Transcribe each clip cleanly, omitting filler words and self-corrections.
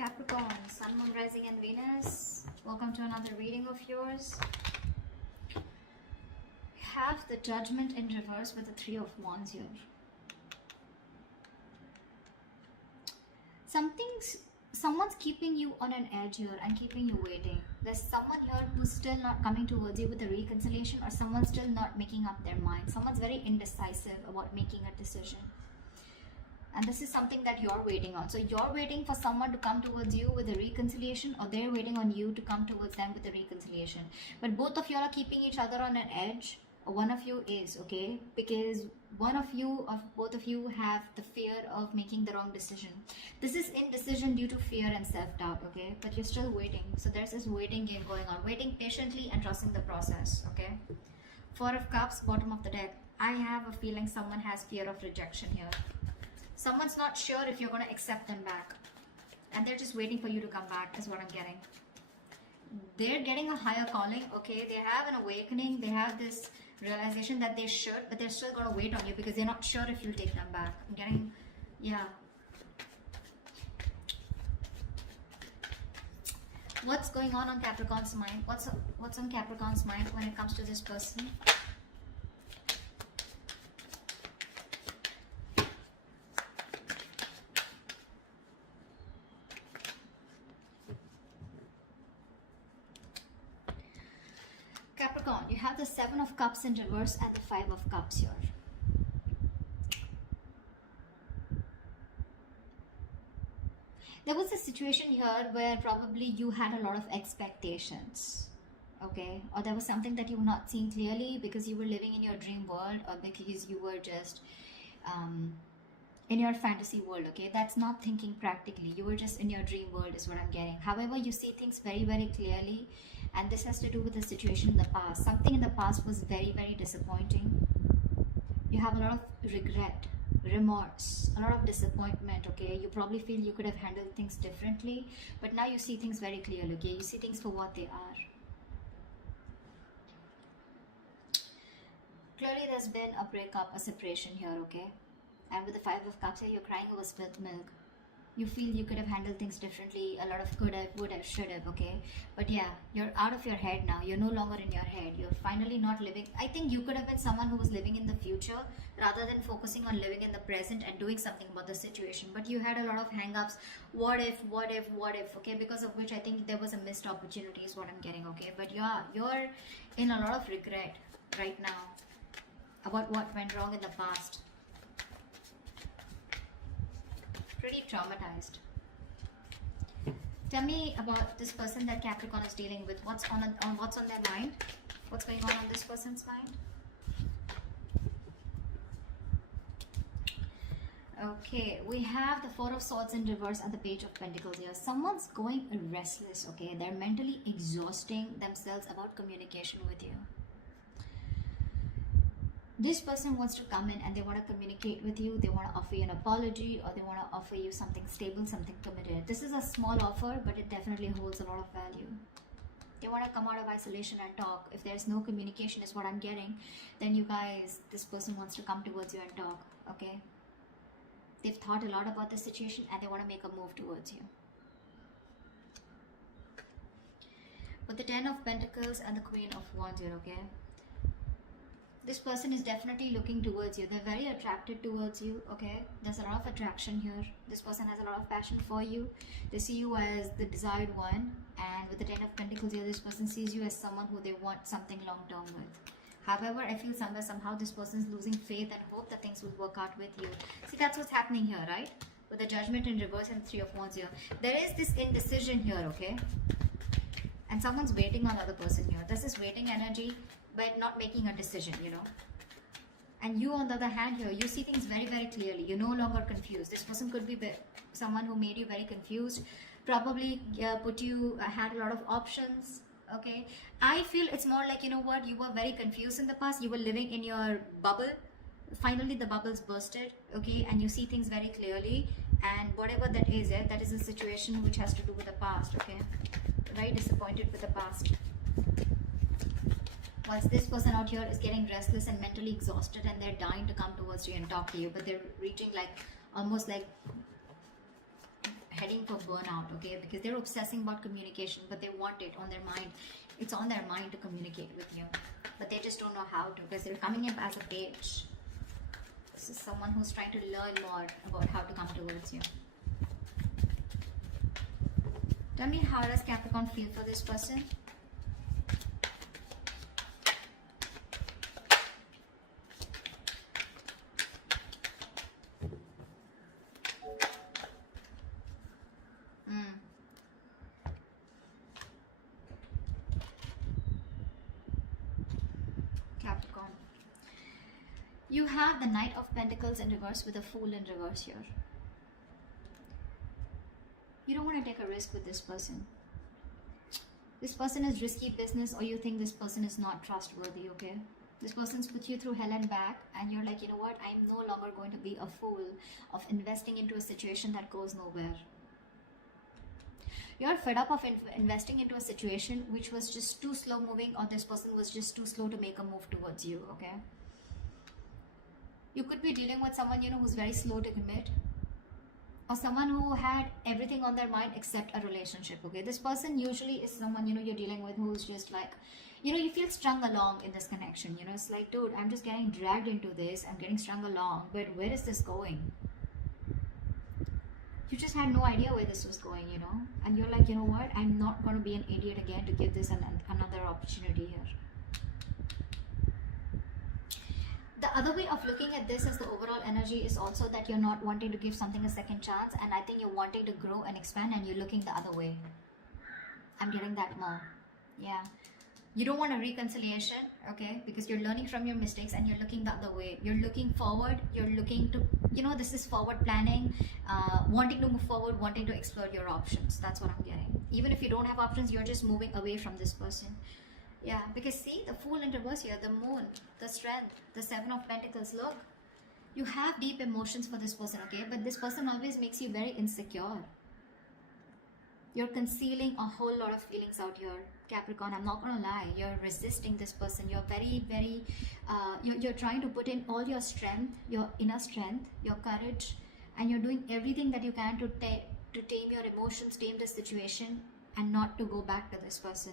Capricorn, Sun, Moon, Rising and Venus. Welcome to another reading of yours. We have the Judgment in reverse with the Three of Wands here. Someone's keeping you on an edge here and keeping you waiting. There's someone here who's still not coming towards you with a reconciliation, or someone's still not making up their mind. Someone's very indecisive about making a decision. And this is something that you're waiting on. So you're waiting for someone to come towards you with a reconciliation, or they're waiting on you to come towards them with a reconciliation. But both of you are keeping each other on an edge. One of you is, okay? Because both of you have the fear of making the wrong decision. This is indecision due to fear and self-doubt, okay? But you're still waiting. So there's this waiting game going on. Waiting patiently and trusting the process, okay? Four of Cups, bottom of the deck. I have a feeling someone has fear of rejection here. Someone's not sure if you're going to accept them back. And they're just waiting for you to come back, is what I'm getting. They're getting a higher calling, okay? They have an awakening. They have this realization that they should, but they're still going to wait on you because they're not sure if you'll take them back. I'm getting, yeah. What's going on Capricorn's mind? What's on Capricorn's mind when it comes to this person? Capricorn, you have the Seven of Cups in reverse and the Five of Cups here. There was a situation here where probably you had a lot of expectations, okay? Or there was something that you were not seeing clearly because you were living in your dream world, or because you were just in your fantasy world, okay? That's not thinking practically. You were just in your dream world is what I'm getting. However, you see things very, very clearly. And this has to do with the situation in the past. Something in the past was very, very disappointing. You have a lot of regret, remorse, a lot of disappointment, okay? You probably feel you could have handled things differently. But now you see things very clearly, okay? You see things for what they are. Clearly there's been a breakup, a separation here, okay? And with the Five of Cups here, you're crying over spilt milk. You feel you could have handled things differently. A lot of could have, would have, should have, okay? But yeah, you're out of your head now. You're no longer in your head. You're finally not living. I think you could have been someone who was living in the future rather than focusing on living in the present and doing something about the situation. But you had a lot of hang-ups. What if, okay? Because of which I think there was a missed opportunity is what I'm getting, okay? But yeah, you're in a lot of regret right now about what went wrong in the past. Pretty traumatized. Tell me about this person that Capricorn is dealing with. What's on their mind? What's going on this person's mind? Okay, we have the Four of Swords in reverse and the Page of Pentacles here. Someone's going restless, okay? They're mentally exhausting themselves about communication with you. This person wants to come in and they want to communicate with you. They want to offer you an apology, or they want to offer you something stable, something committed. This is a small offer, but it definitely holds a lot of value. They want to come out of isolation and talk. If there's no communication is what I'm getting, then you guys, this person wants to come towards you and talk, okay? They've thought a lot about the situation and they want to make a move towards you. With the Ten of Pentacles and the Queen of Wands here, okay? This person is definitely looking towards you. They're very attracted towards you, okay? There's a lot of attraction here. This person has a lot of passion for you. They see you as the desired one. And with the Ten of Pentacles here, this person sees you as someone who they want something long-term with. However, I feel somehow this person is losing faith and hope that things will work out with you. See, that's what's happening here, right? With the Judgment in reverse and Three of Wands here. There is this indecision here, okay? And someone's waiting on the other person here. There's this waiting energy, but not making a decision, you know. And you, on the other hand here, you see things very, very clearly. You're no longer confused. This person could be someone who made you very confused. Probably had a lot of options, okay. I feel it's more like, you know what, you were very confused in the past. You were living in your bubble. Finally, the bubble's bursted, okay. And you see things very clearly. And whatever that is a situation which has to do with the past, okay. Very disappointed with the past. Whilst this person out here is getting restless and mentally exhausted, and they're dying to come towards you and talk to you, but they're reaching like almost like heading for burnout, okay? Because they're obsessing about communication, but they want it on their mind. It's on their mind to communicate with you, but they just don't know how to, because they're coming up as a page. This is someone who's trying to learn more about how to come towards you. Tell me, how does Capricorn feel for this person? Capricorn. You have the Knight of Pentacles in reverse with a Fool in reverse here. You don't want to take a risk with this person. This person is risky business, or you think this person is not trustworthy, okay? This person's put you through hell and back, and you're like, you know what? I'm no longer going to be a fool of investing into a situation that goes nowhere. You're fed up of investing into a situation which was just too slow moving, or this person was just too slow to make a move towards you, okay? You could be dealing with someone, you know, who's very slow to commit, or someone who had everything on their mind except a relationship, okay? This person usually is someone, you know, you're dealing with who's just like, you know, you feel strung along in this connection, you know? It's like, dude, I'm just getting dragged into this, I'm getting strung along, but where is this going? You just had no idea where this was going, you know? And you're like, you know what? I'm not going to be an idiot again to give this another opportunity here. The other way of looking at this as the overall energy is also that you're not wanting to give something a second chance, and I think you're wanting to grow and expand, and you're looking the other way. I'm getting that more. Yeah. You don't want a reconciliation, okay? Because you're learning from your mistakes and you're looking the other way. You're looking forward. You're looking to, you know, this is forward planning, wanting to move forward, wanting to explore your options. That's what I'm getting. Even if you don't have options, you're just moving away from this person. Yeah, because see, the Fool in reverse here, the Moon, the Strength, the Seven of Pentacles. Look, you have deep emotions for this person, okay? But this person always makes you very insecure. You're concealing a whole lot of feelings out here, Capricorn. I'm not gonna lie. You're resisting this person. You're very, very, you're trying to put in all your strength, your inner strength, your courage, and you're doing everything that you can to tame your emotions, tame the situation, and not to go back to this person,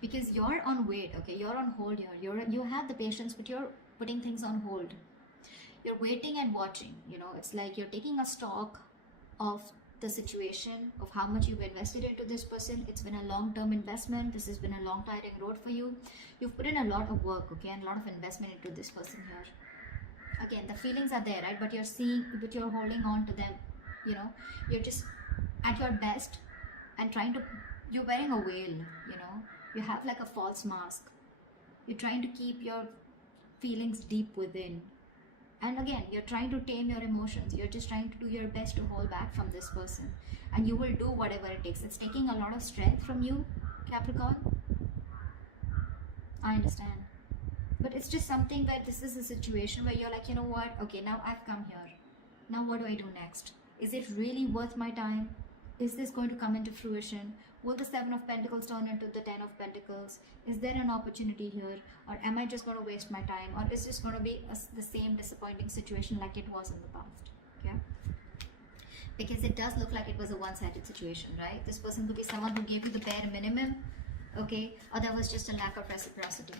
because you're on wait, okay? You're on hold here. You have the patience, but you're putting things on hold. You're waiting and watching, you know? It's like you're taking a stock of the situation, of how much you've invested into this person. It's been a long-term investment. This has been a long tiring road for you. You've put in a lot of work, okay, and a lot of investment into this person here. Again, the feelings are there, right? But you're seeing, but you're holding on to them, you know? You're just at your best and trying to, you're wearing a veil, you know? You have like a false mask. You're trying to keep your feelings deep within. And again, you're trying to tame your emotions. You're just trying to do your best to hold back from this person. And you will do whatever it takes. It's taking a lot of strength from you, Capricorn. I understand. But it's just something that this is a situation where you're like, you know what? Okay, now I've come here. Now what do I do next? Is it really worth my time? Is this going to come into fruition? Will the Seven of Pentacles turn into the Ten of Pentacles? Is there an opportunity here? Or am I just going to waste my time? Or is this going to be the same disappointing situation like it was in the past? Okay? Because it does look like it was a one-sided situation, right? This person could be someone who gave you the bare minimum, okay? Or there was just a lack of reciprocity.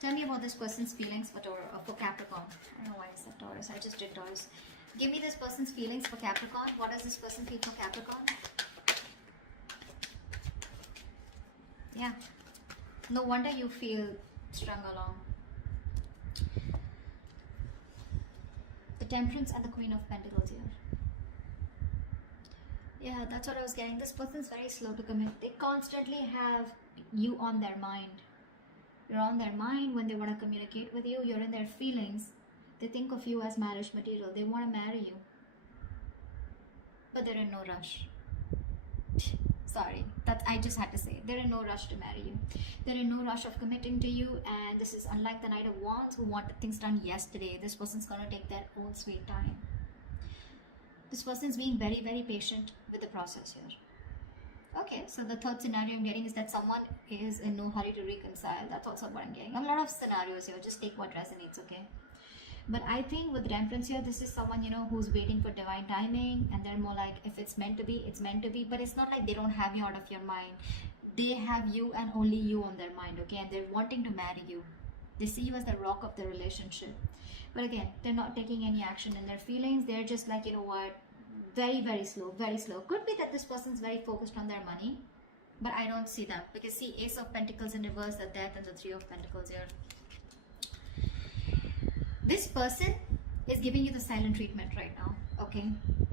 Tell me about this person's feelings for Capricorn. I don't know why I said Taurus. I just did Taurus. Give me this person's feelings for Capricorn. What does this person feel for Capricorn? Yeah. No wonder you feel strung along. The Temperance and the Queen of Pentacles here. Yeah, that's what I was getting. This person's very slow to commit. They constantly have you on their mind. You're on their mind when they want to communicate with you. You're in their feelings. They think of you as marriage material. They want to marry you. But they're in no rush. Sorry, I just had to say. They're in no rush to marry you. They're in no rush of committing to you. And this is unlike the Knight of Wands who wanted things done yesterday. This person's going to take their own sweet time. This person's being very, very patient with the process here. Okay, so the third scenario I'm getting is that someone is in no hurry to reconcile. That's also what I'm getting. A lot of scenarios here. Just take what resonates, okay? But I think with Temperance here, this is someone, you know, who's waiting for divine timing, and they're more like, if it's meant to be, it's meant to be. But it's not like they don't have you out of your mind. They have you and only you on their mind, okay? And they're wanting to marry you. They see you as the rock of the relationship. But again, they're not taking any action in their feelings. They're just like, you know what, very, very slow, very slow. Could be that this person's very focused on their money, but I don't see them. Because see, Ace of Pentacles in reverse, the Death, and the Three of Pentacles here. This person is giving you the silent treatment right now, okay?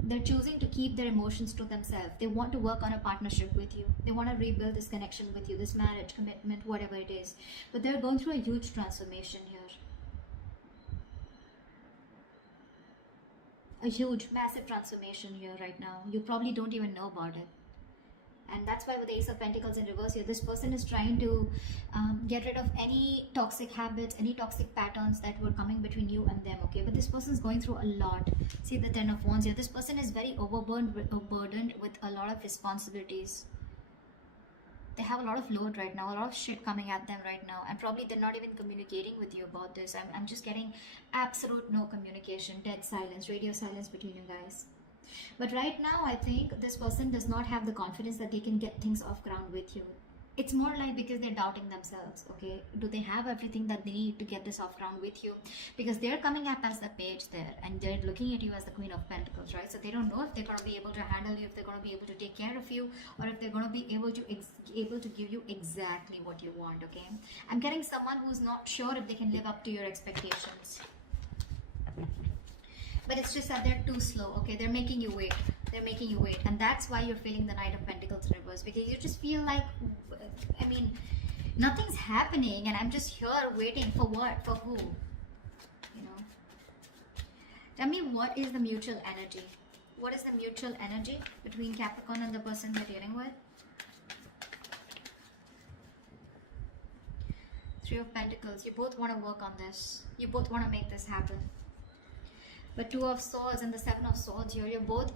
They're choosing to keep their emotions to themselves. They want to work on a partnership with you. They want to rebuild this connection with you, this marriage, commitment, whatever it is. But they're going through a huge transformation here. A huge, massive transformation here right now. You probably don't even know about it. And that's why with the Ace of Pentacles in reverse here, this person is trying to get rid of any toxic habits, any toxic patterns that were coming between you and them, okay? But this person is going through a lot. See the Ten of Wands here. This person is very overburdened with a lot of responsibilities. They have a lot of load right now, a lot of shit coming at them right now, and probably they're not even communicating with you about this. I'm just getting absolute no communication, dead silence, radio silence between you guys. But right now, I think this person does not have the confidence that they can get things off ground with you. It's more like because they're doubting themselves, okay? Do they have everything that they need to get this off ground with you? Because they're coming up as the Page there, and they're looking at you as the Queen of Pentacles, right? So they don't know if they're going to be able to handle you, if they're going to be able to take care of you, or if they're going to be able to give you exactly what you want, okay? I'm getting someone who's not sure if they can live up to your expectations. But it's just that they're too slow, okay? They're making you wait. They're making you wait. And that's why you're feeling the Knight of Pentacles reverse. Because you just feel like, I mean, nothing's happening. And I'm just here waiting for what? For who? You know? Tell me, what is the mutual energy? What is the mutual energy between Capricorn and the person they're dealing with? Three of Pentacles. You both want to work on this. You both want to make this happen. But Two of Swords and the Seven of Swords here, you're both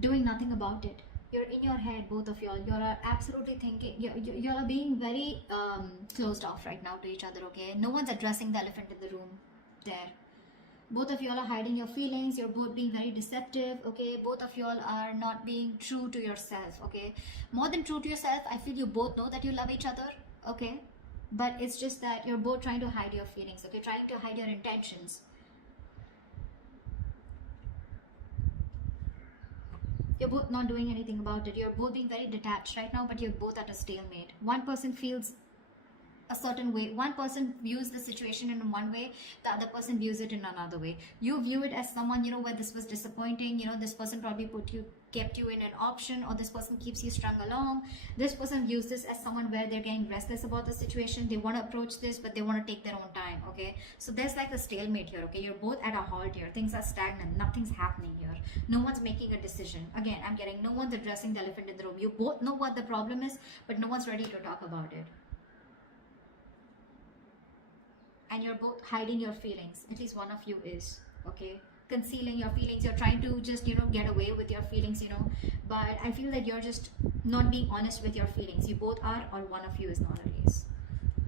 doing nothing about it. You're in your head, both of y'all. You're absolutely thinking, you're being very closed off right now to each other, okay? No one's addressing the elephant in the room there. Both of y'all are hiding your feelings. You're both being very deceptive, okay? Both of y'all are not being true to yourself, okay? More than true to yourself, I feel you both know that you love each other, okay? But it's just that you're both trying to hide your feelings, okay? Trying to hide your intentions. You're both not doing anything about it. You're both being very detached right now, but you're both at a stalemate. One person feels a certain way. One person views the situation in one way, the other person views it in another way. You view it as someone, you know, where this was disappointing, you know, this person probably kept you in an option, or this person keeps you strung along. This person views this as someone where they're getting restless about the situation. They want to approach this, but they want to take their own time, okay? So there's like a stalemate here, okay? You're both at a halt here. Things are stagnant. Nothing's happening here. No one's making a decision. Again, I'm getting no one's addressing the elephant in the room. You both know what the problem is, but no one's ready to talk about it. And you're both hiding your feelings. At least one of you is, okay? Concealing your feelings. You're trying to just, you know, get away with your feelings, you know. But I feel that you're just not being honest with your feelings. You both are, or one of you is not at least.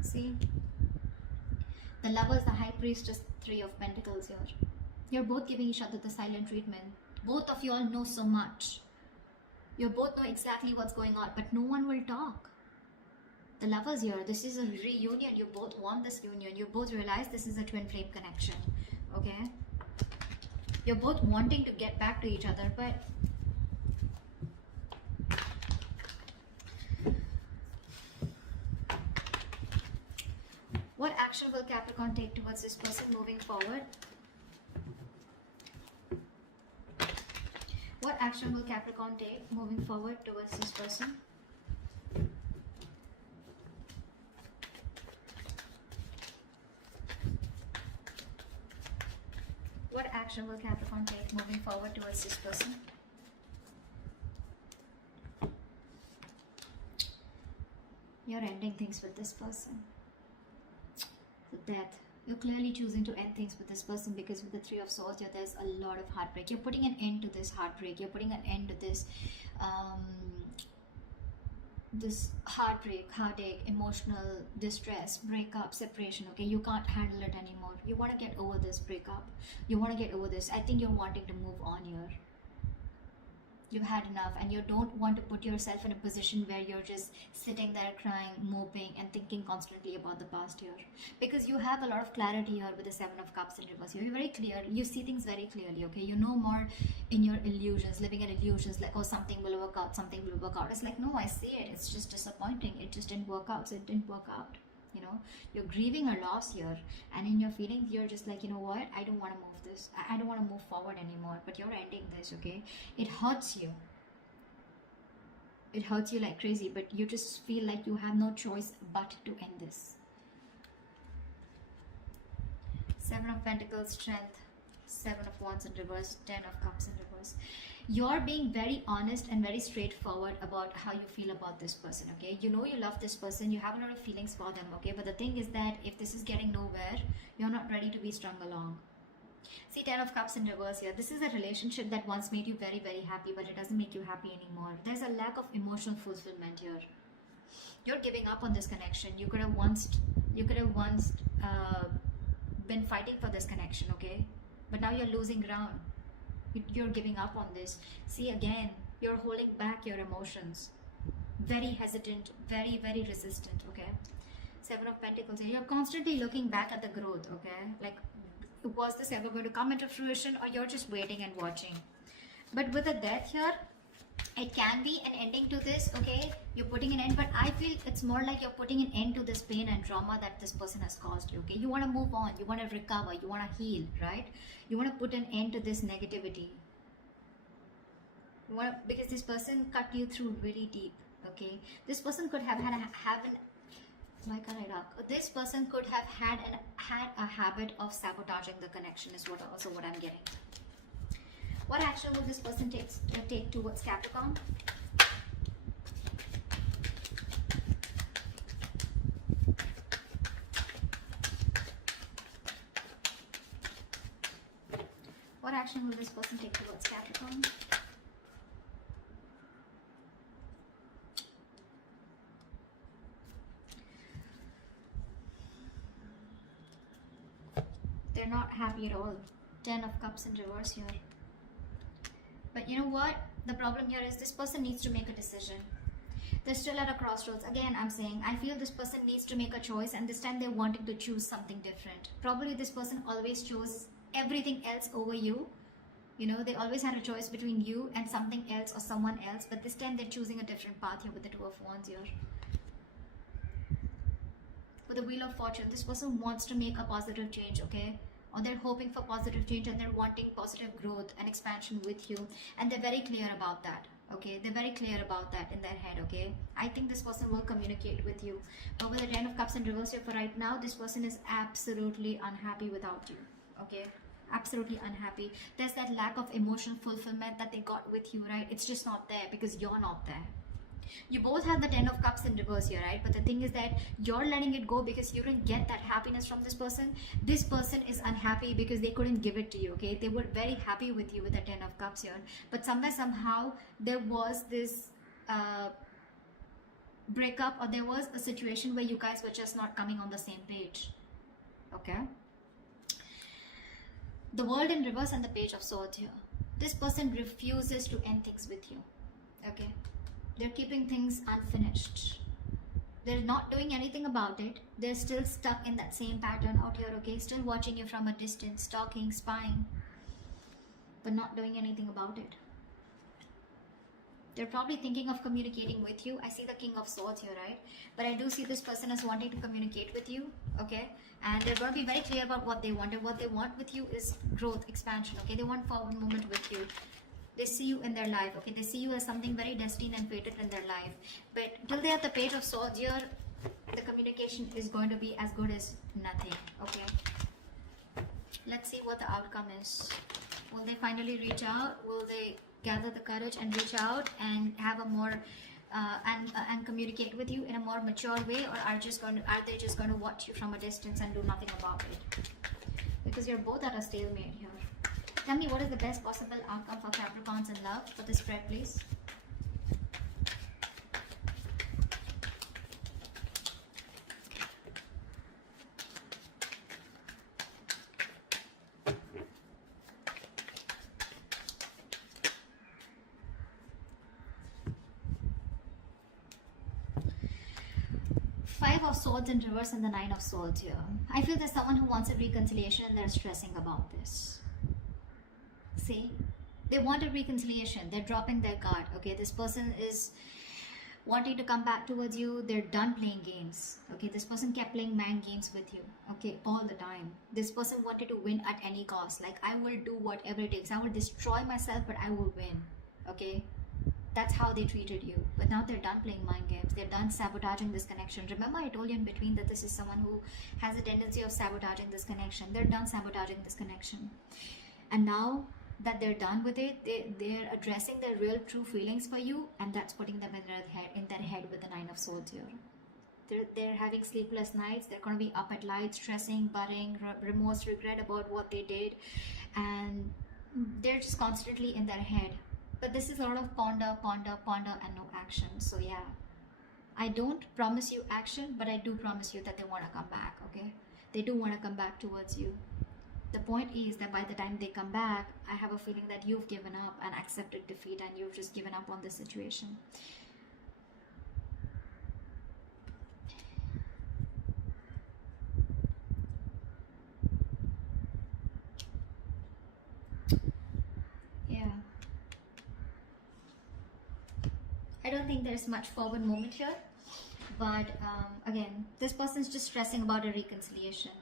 See? The Lovers, the High Priestess, Three of Pentacles here. You're both giving each other the silent treatment. Both of you all know so much. You both know exactly what's going on, but no one will talk. The Lovers here, this is a reunion. You both want this union. You both realize this is a twin flame connection, okay? You're both wanting to get back to each other, but what action will Capricorn take towards this person moving forward? What action will Capricorn take moving forward towards this person? What action will Capricorn take moving forward towards this person? You're ending things with this person. The Death. You're clearly choosing to end things with this person, because with the Three of Swords here, there's a lot of heartbreak. You're putting an end to this heartbreak. You're putting an end to this this heartbreak, heartache, emotional distress, breakup, separation. Okay, you can't handle it anymore. You want to get over this breakup. You want to get over this. I think you're wanting to move on here. You've had enough, and you don't want to put yourself in a position where you're just sitting there crying, moping, and thinking constantly about the past year, because you have a lot of clarity here with the Seven of Cups in reverse. You're very clear. You see things very clearly. Okay, you know more in your illusions, living in illusions, like, oh, something will work out, something will work out. It's like, no, I see it. It's just disappointing. It just didn't work out. So it didn't work out. You know, you're grieving a loss here, and in your feelings you're just like, you know what, I don't want to move this. I don't want to move forward anymore. But you're ending this. Okay, it hurts you. It hurts you like crazy, but you just feel like you have no choice but to end this. Seven of Pentacles, Strength, Seven of Wands in reverse, Ten of Cups in reverse. You're being very honest and very straightforward about how you feel about this person. Okay, you know you love this person, you have a lot of feelings for them. Okay, but the thing is that if this is getting nowhere, you're not ready to be strung along. See, Ten of Cups in reverse here. This is a relationship that once made you very, very happy, but it doesn't make you happy anymore. There's a lack of emotional fulfillment here. You're giving up on this connection. You could have once been fighting for this connection. Okay, but now you're losing ground. You're giving up on this. See, again, you're holding back your emotions. Very hesitant, very, very resistant. Okay, Seven of Pentacles. You're constantly looking back at the growth. Okay, like, was this ever going to come into fruition, or you're just waiting and watching? But with the Death here, it can be an ending to this. Okay, you're putting an end, but I feel it's more like you're putting an end to this pain and trauma that this person has caused you. Okay, you want to move on, you want to recover, you want to heal, right? You want to put an end to this negativity. You want to, because this person cut you through really deep. Okay, this person could have had why can't I talk? This person could have had a habit of sabotaging the connection, is what I'm getting. What action will this person take towards Capricorn? What action will this person take towards Capricorn? They're not happy at all. Ten of Cups in reverse here. But you know what? The problem here is this person needs to make a decision. They're still at a crossroads. Again, I'm saying, I feel this person needs to make a choice, and this time they're wanting to choose something different. Probably this person always chose everything else over you. You know, they always had a choice between you and something else or someone else, but this time they're choosing a different path here with the Two of Wands here. With the Wheel of Fortune, this person wants to make a positive change, okay? Or they're hoping for positive change, and they're wanting positive growth and expansion with you, and they're very clear about that. Okay, they're very clear about that in their head. Okay, I think this person will communicate with you. But with the Ten of Cups in reverse here, for right now, this person is absolutely unhappy without you. Okay, absolutely unhappy. There's that lack of emotional fulfillment that they got with you, right? It's just not there because you're not there. You both have the Ten of Cups in reverse here, right? But the thing is that you're letting it go because you didn't get that happiness from this person. This person is unhappy because they couldn't give it to you, okay? They were very happy with you with the Ten of Cups here. But somewhere, somehow, there was this breakup, or there was a situation where you guys were just not coming on the same page, okay? The World in reverse and the Page of Swords here. This person refuses to end things with you, okay? They're keeping things unfinished. They're not doing anything about it. They're still stuck in that same pattern out here, okay? Still watching you from a distance, stalking, spying, but not doing anything about it. They're probably thinking of communicating with you. I see the King of Swords here, right? But I do see this person as wanting to communicate with you, okay? And they're going to be very clear about what they want. And what they want with you is growth, expansion, okay? They want forward movement with you. They see you in their life, okay? They see you as something very destined and fated in their life. But till they have the Page of Swords here, the communication is going to be as good as nothing, okay? Let's see what the outcome is. Will they finally reach out? Will they gather the courage and reach out and have a more and communicate with you in a more mature way, or are they just going to watch you from a distance and do nothing about it? Because you're both at a stalemate here. Tell me, what is the best possible outcome for Capricorns in love for this spread, please? Five of Swords in reverse and the Nine of Swords here. I feel there's someone who wants a reconciliation and they're stressing about this. See? They want a reconciliation. They're dropping their guard. Okay, this person is wanting to come back towards you. They're done playing games. Okay, this person kept playing mind games with you. Okay, all the time. This person wanted to win at any cost. Like, I will do whatever it takes. I will destroy myself, but I will win. Okay, that's how they treated you. But now they're done playing mind games. They're done sabotaging this connection. Remember, I told you in between that this is someone who has a tendency of sabotaging this connection. They're done sabotaging this connection. And now that they're done with it, they're addressing their real true feelings for you, and that's putting them in their head with the Nine of Swords here. They're having sleepless nights. They're going to be up at night, stressing, worrying, remorse, regret about what they did, and they're just constantly in their head. But this is a lot of ponder, ponder, ponder, and no action. So yeah, I don't promise you action, but I do promise you that they want to come back. Okay, they do want to come back towards you. The point is that by the time they come back, I have a feeling that you've given up and accepted defeat, and you've just given up on the situation. Yeah. I don't think there's much forward movement here. But again, this person's just stressing about a reconciliation.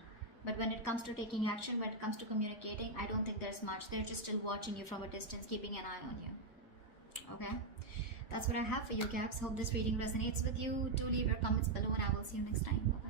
But when it comes to taking action, when it comes to communicating, I don't think there's much. They're just still watching you from a distance, keeping an eye on you. Okay? That's what I have for you, Caps. Hope this reading resonates with you. Do leave your comments below, and I will see you next time. Bye-bye.